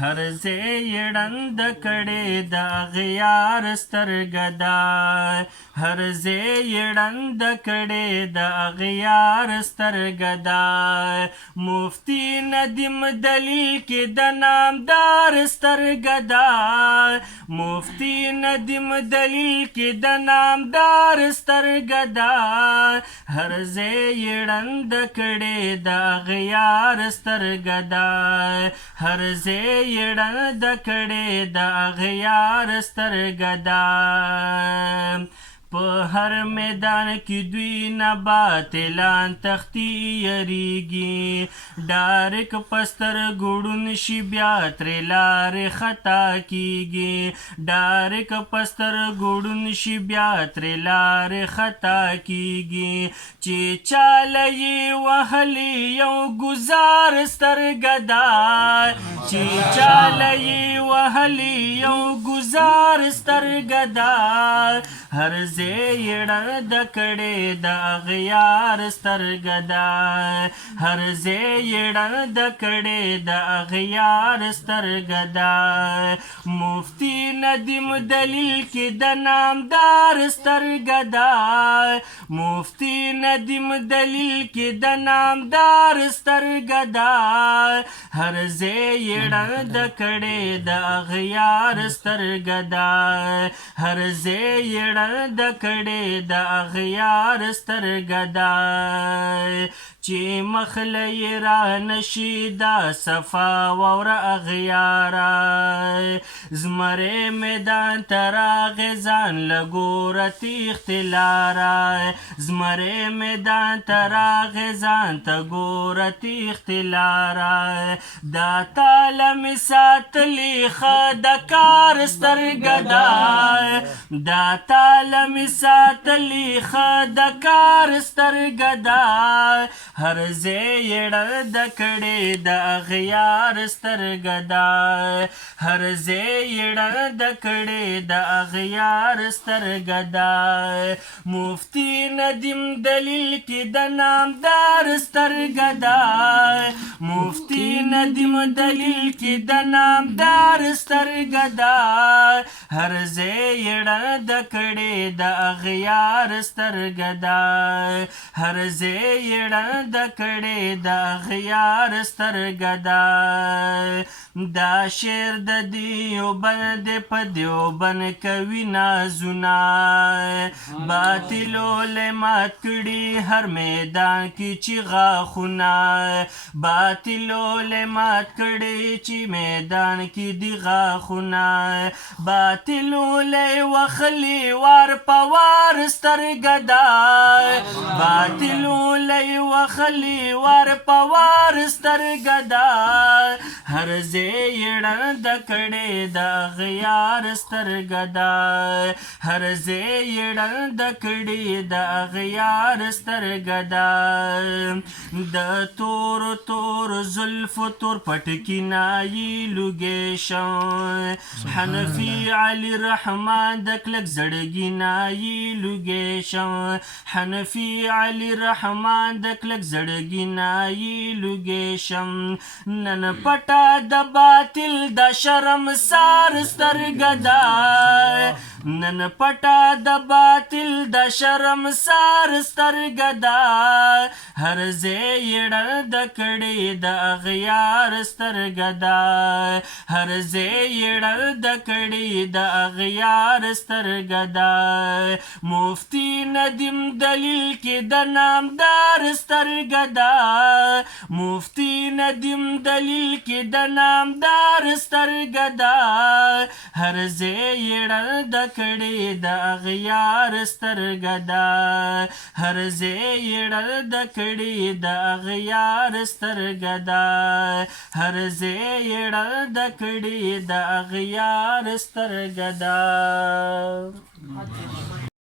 هر ځای ړند کړې د اغیار سترګه ده هر ځای ړند کړې د اغیار سترګه ده مفتی ندیم دلیل کې د نامدار سترګه ده مفتی ندیم دلیل کې د نامدار سترګه ده هر ځای ړند کړې د اغیار سترګه ده هر ځای ړند کړې د اغیار سترګه ده په هر میدان کې دوی نه باطلان تختی یریږي ډارک پستر ګوډون شي بیا ترې لارې خطا کیږي ډارک پستر ګوډون شي بیا ترې لارې خطا کیږي چې چاله یې وهلي یو ګزار سترګه ده چې چاله یې وهلي یو ګزار سترګه ده هر ځای ړند کړې د اغیار سترګه ده هر ځای ړند کړې د اغیار سترګه ده مفتی ندیم دلیل کې د نامدار سترګه ده مفتی ندیم دلیل کې د نامدار سترګه ده هر ځای ړند کړې د اغیار سترګه ده هر ځای ړند کړې د اغیار سترګه ده چې مخله یې را نشي دا صفا واوره اغیاره زمری میدان ته راغې ځان له ګوره تیښتې لاره زمری میدان ته راغې ځان ته ګوره تیښتې لاره دا تاله مې ساتلې ښه د کار سترګه ده دا تاله مې ساتلې ښه د کار سترګه ده هر ځای ړند کړې د اغیار سترګه ده هر ځای ړند کړې د اغیار سترګه ده مفتی ندیم دلیل کې د نامدار سترګه ده مفتی ندیم دلیل کې د نامدار سترګه ده هر ځای ړند کړې د اغیار سترګه ده هر ځای ړند کړې د اغیار سترګه ده دا شعر د دیوبند په دیوبند کوي نازونه باطلو له مات کړي هر میدان کې چې غاښونه باطلو له مات کړي چې میدان کې دي غاښونه باطلو له وخلي وار په وار سترګه ده باطلو له وخلي وار په وار سترګه ده هر ځای ړند کړې د اغیار سترګه ده هر ځای ړند کړې د اغیار سترګه ده د تور تور زلفو تور پټکي نایي لوګی شم حنفي علي رحمان د کلک زړګي نایي لوګی شم حنفي علي رحمان د کلک زړګي نایي لوګی شم نن پټه د باطل د شرمسار سترګه ده نن پټه د باطل د شرمسار سترګه ده هر ځای ړند کړې د اغیار سترګه ده هر ځای ړند کړې د اغیار سترګه ده مفتی ندیم دلیل کې د نامدار سترګه ده مفتی ندیم دلیل کې د نامدار سترګه ده هر ځای ړند کړې د اغیار سترګه ده هر ځای ړند کړې د اغیار سترګه ده هر ځای ړند کړې د اغیار سترګه ده